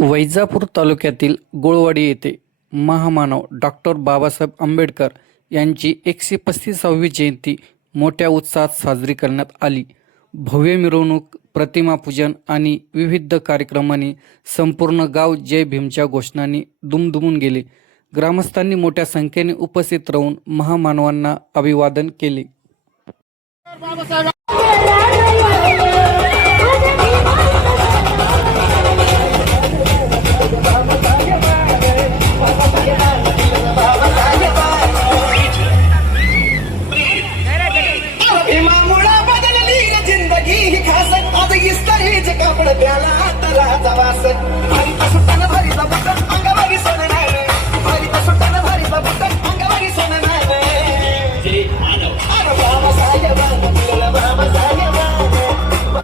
वैजापूर तालुक्यातील गोळवाडी येथे महामानव डॉक्टर बाबासाहेब आंबेडकर यांची 135वी जयंती मोठ्या उत्साहात साजरी करण्यात आली. भव्य मिरवणूक, प्रतिमापूजन आणि विविध कार्यक्रमांनी संपूर्ण गाव जय भीमच्या घोषणांनी दुमदुमून गेले. ग्रामस्थांनी मोठ्या संख्येने उपस्थित राहून महामानवांना अभिवादन केले.